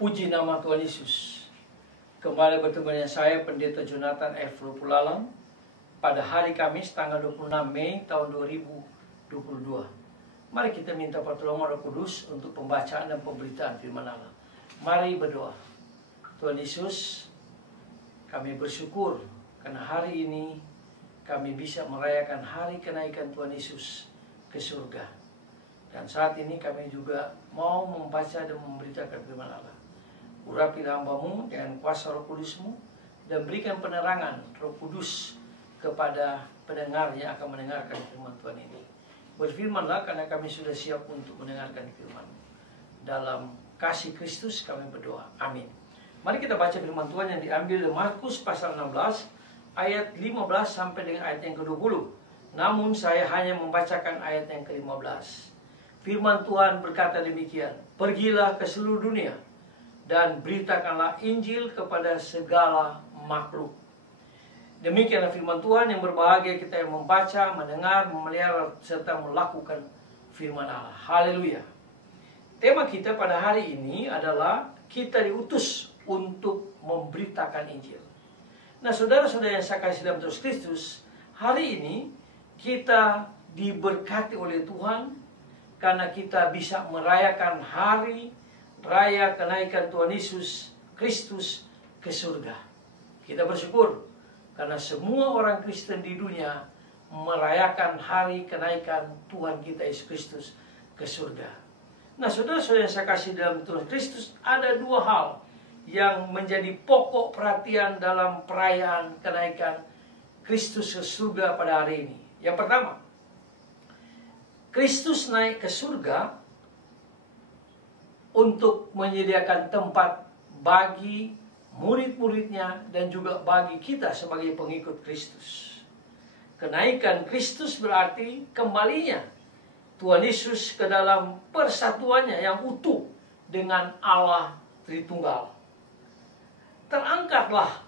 Puji nama Tuhan Yesus. Kembali bertemu dengan saya, Pendeta Jonathan F. Lupulalam, pada hari Kamis tanggal 26 Mei tahun 2022. Mari kita minta pertolongan Roh Kudus untuk pembacaan dan pemberitaan firman Allah. Mari berdoa. Tuhan Yesus, kami bersyukur karena hari ini kami bisa merayakan hari kenaikan Tuhan Yesus ke surga. Dan saat ini kami juga mau membaca dan memberitakan firman Allah. Urapilah hamba-Mu dengan kuasa Roh Kudus-Mu dan berikan penerangan Roh Kudus kepada pendengar yang akan mendengarkan firman Tuhan ini. Berfirmanlah karena kami sudah siap untuk mendengarkan firman-Mu. Dalam kasih Kristus kami berdoa. Amin. Mari kita baca firman Tuhan yang diambil dari Markus pasal 16 ayat 15 sampai dengan ayat yang ke-20. Namun saya hanya membacakan ayat yang ke-15. Firman Tuhan berkata demikian, "Pergilah ke seluruh dunia dan beritakanlah Injil kepada segala makhluk." Demikianlah firman Tuhan. Yang berbahagia kita yang membaca, mendengar, memelihara, serta melakukan firman Allah. Haleluya. Tema kita pada hari ini adalah kita diutus untuk memberitakan Injil. Nah, saudara-saudara yang saya kasih dalam Yesus Kristus, hari ini kita diberkati oleh Tuhan karena kita bisa merayakan hari raya kenaikan Tuhan Yesus Kristus ke surga. Kita bersyukur karena semua orang Kristen di dunia merayakan hari kenaikan Tuhan kita Yesus Kristus ke surga. Nah, saudara-saudara yang saya kasih dalam Tuhan Kristus, ada dua hal yang menjadi pokok perhatian dalam perayaan kenaikan Kristus ke surga pada hari ini. Yang pertama, Kristus naik ke surga untuk menyediakan tempat bagi murid-muridnya dan juga bagi kita sebagai pengikut Kristus. Kenaikan Kristus berarti kembalinya Tuhan Yesus ke dalam persatuannya yang utuh dengan Allah Tritunggal. Terangkatlah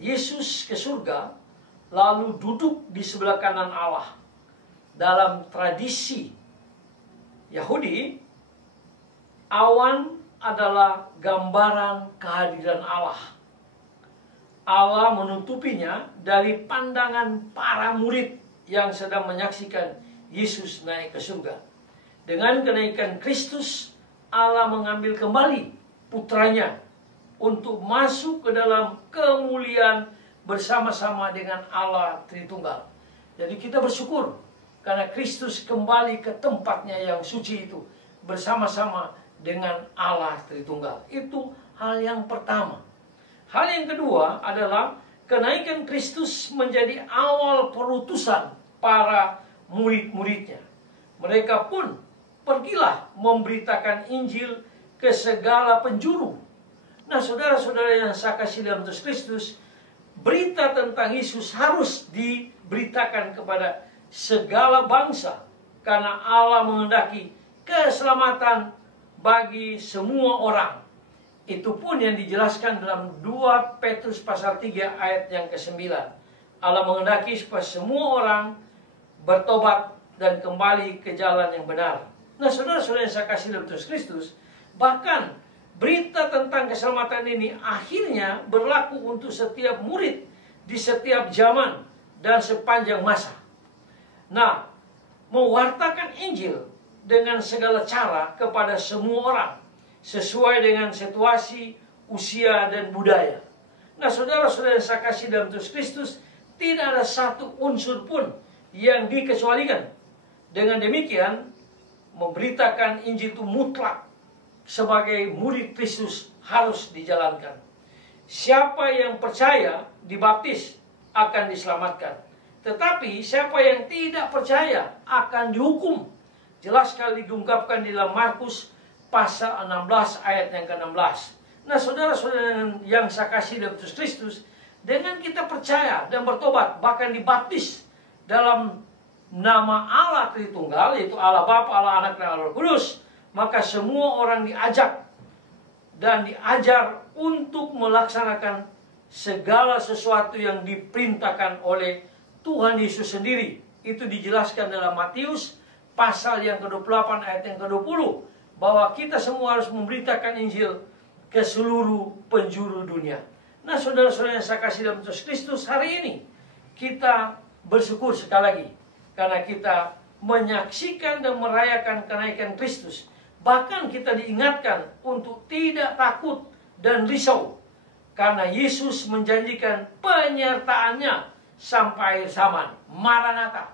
Yesus ke surga, lalu duduk di sebelah kanan Allah. Dalam tradisi Yahudi, awan adalah gambaran kehadiran Allah. Allah menutupinya dari pandangan para murid yang sedang menyaksikan Yesus naik ke surga. Dengan kenaikan Kristus, Allah mengambil kembali putranya untuk masuk ke dalam kemuliaan bersama-sama dengan Allah Tritunggal. Jadi kita bersyukur karena Kristus kembali ke tempatnya yang suci itu bersama-sama dengan Allah Tritunggal. Itu hal yang pertama. Hal yang kedua adalah kenaikan Kristus menjadi awal perutusan para murid-muridnya. Mereka pun pergilah memberitakan Injil ke segala penjuru. Nah, saudara-saudara yang saya kasih dalam Yesus Kristus, berita tentang Yesus harus diberitakan kepada segala bangsa karena Allah menghendaki keselamatan bagi semua orang. Itu pun yang dijelaskan dalam 2 Petrus pasal 3 ayat yang ke-9. Allah menghendaki supaya semua orang bertobat dan kembali ke jalan yang benar. Nah, saudara-saudara yang saya kasih dalam Yesus Kristus, bahkan berita tentang keselamatan ini akhirnya berlaku untuk setiap murid di setiap zaman dan sepanjang masa. Nah, mewartakan Injil dengan segala cara kepada semua orang sesuai dengan situasi, usia, dan budaya. Nah, saudara-saudara yang saya kasih dalam Yesus Kristus, tidak ada satu unsur pun yang dikecualikan. Dengan demikian, memberitakan Injil itu mutlak sebagai murid Kristus harus dijalankan. Siapa yang percaya dibaptis akan diselamatkan. Tetapi siapa yang tidak percaya akan dihukum. Jelas sekali diungkapkan di dalam Markus pasal 16 ayat yang ke-16. Nah, saudara-saudara yang saya kasih dalam Yesus Kristus, dengan kita percaya dan bertobat, bahkan dibaptis dalam nama Allah Tritunggal, yaitu Allah Bapa, Allah Anak, dan Allah Roh Kudus, maka semua orang diajak dan diajar untuk melaksanakan segala sesuatu yang diperintahkan oleh Tuhan Yesus sendiri. Itu dijelaskan dalam Matius pasal yang ke-28 ayat yang ke-20, bahwa kita semua harus memberitakan Injil ke seluruh penjuru dunia. Nah, saudara-saudara yang saya kasih dalam Yesus Kristus, hari ini kita bersyukur sekali lagi karena kita menyaksikan dan merayakan kenaikan Kristus. Bahkan kita diingatkan untuk tidak takut dan risau karena Yesus menjanjikan penyertaannya sampai akhir zaman. Maranatha.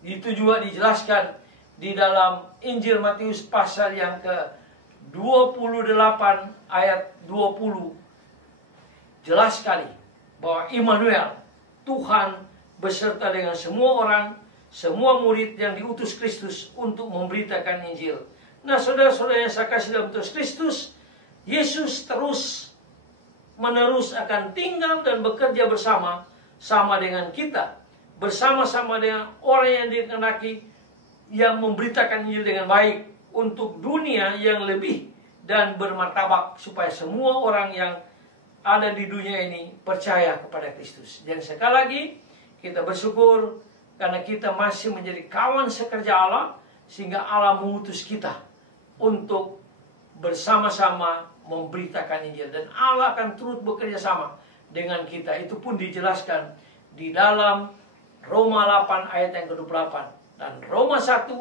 Itu juga dijelaskan di dalam Injil Matius pasal yang ke-28 ayat 20. Jelas sekali bahwa Immanuel, Tuhan beserta dengan semua orang, semua murid yang diutus Kristus untuk memberitakan Injil. Nah, saudara-saudara yang saya kasih dalam Yesus Kristus, Yesus terus menerus akan tinggal dan bekerja bersama dengan kita, bersama-sama dengan orang yang dikehendaki, yang memberitakan Injil dengan baik untuk dunia yang lebih dan bermartabat, supaya semua orang yang ada di dunia ini percaya kepada Kristus. Dan sekali lagi kita bersyukur karena kita masih menjadi kawan sekerja Allah, sehingga Allah mengutus kita untuk bersama-sama memberitakan Injil. Dan Allah akan terus bekerja sama dengan kita. Itu pun dijelaskan di dalam Roma 8 ayat yang ke-28. Dan Roma 1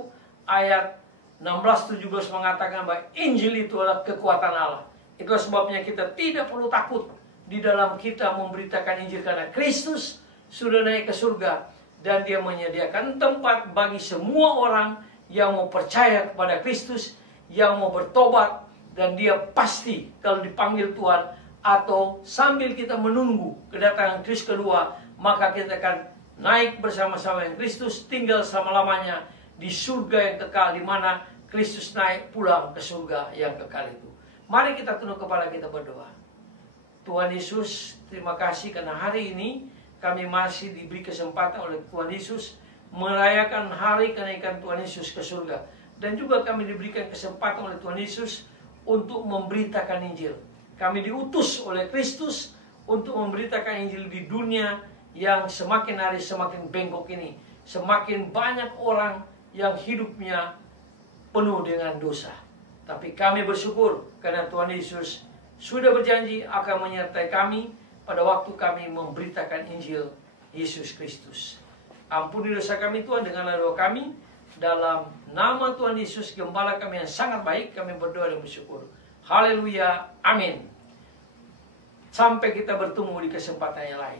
ayat 16-17 mengatakan bahwa Injil itu adalah kekuatan Allah. Itulah sebabnya kita tidak perlu takut di dalam kita memberitakan Injil, karena Kristus sudah naik ke surga dan Dia menyediakan tempat bagi semua orang yang mau percaya kepada Kristus, yang mau bertobat. Dan Dia pasti kalau dipanggil Tuhan atau sambil kita menunggu kedatangan Kristus kedua, maka kita akan naik bersama-sama dengan Kristus, tinggal selama-lamanya di surga yang kekal, di mana Kristus naik pulang ke surga yang kekal itu. Mari kita tunduk kepala, kita berdoa. Tuhan Yesus, terima kasih karena hari ini kami masih diberi kesempatan oleh Tuhan Yesus merayakan hari kenaikan Tuhan Yesus ke surga. Dan juga kami diberikan kesempatan oleh Tuhan Yesus untuk memberitakan Injil. Kami diutus oleh Kristus untuk memberitakan Injil di dunia yang semakin hari semakin bengkok ini. Semakin banyak orang yang hidupnya penuh dengan dosa. Tapi kami bersyukur karena Tuhan Yesus sudah berjanji akan menyertai kami pada waktu kami memberitakan Injil Yesus Kristus. Ampuni dosa kami Tuhan dengan doa kami. Dalam nama Tuhan Yesus, Gembala kami yang sangat baik, kami berdoa dan bersyukur. Haleluya, amin. Sampai kita bertemu di kesempatan yang lain.